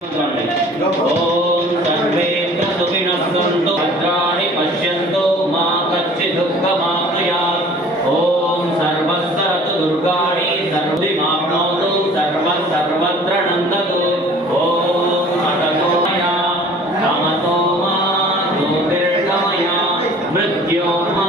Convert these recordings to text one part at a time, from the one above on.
ఓం సర్వేంద్ర సుఖినస్సంతు భద్రాణి పశ్యంతు మా కచ్చిత్ దుఃఖమాప్నుయాత్ ఓం సర్వస్సరతు దుర్గాణి సర్వమాప్నోతు సర్వ సర్వత్ర నందతు ఓం అతతో మయా జ్యోతిర్గమయ మృత్యోర్మా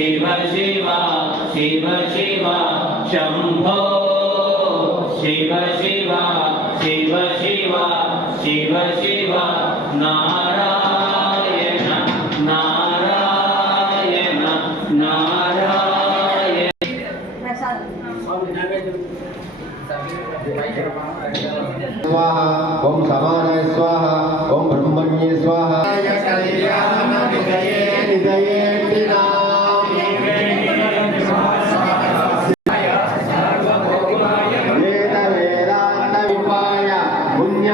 शिव शिव शिव शिव शम्भो शिव शिव शिव शिव शिव शिव नारायण नारायण नारायण स्वाहा ओम समानाय स्वाहा ओम ब्रह्मण्ये स्वाहा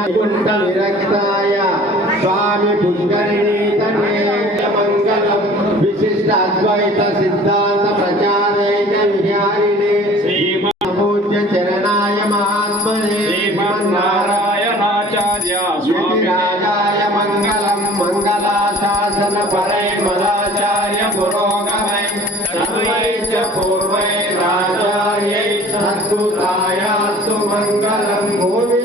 వైకుంఠ విరక్తాయ స్వామి పుష్కరిణీతనే మంగళం. విశిష్ట అద్వైత సిద్ధాంత ప్రచారైత విహారిణే. శ్రీమూజ్య చరణాయ మహాత్మనే శ్రీమన్నారాయణాచార్య స్వామి రాజాయ మంగళం. మంగళాశాసన పరై మదాచార్య పురోగమై. పూర్వై రాజాయై. సద్భుతాయాస్తు మంగళం. భూమి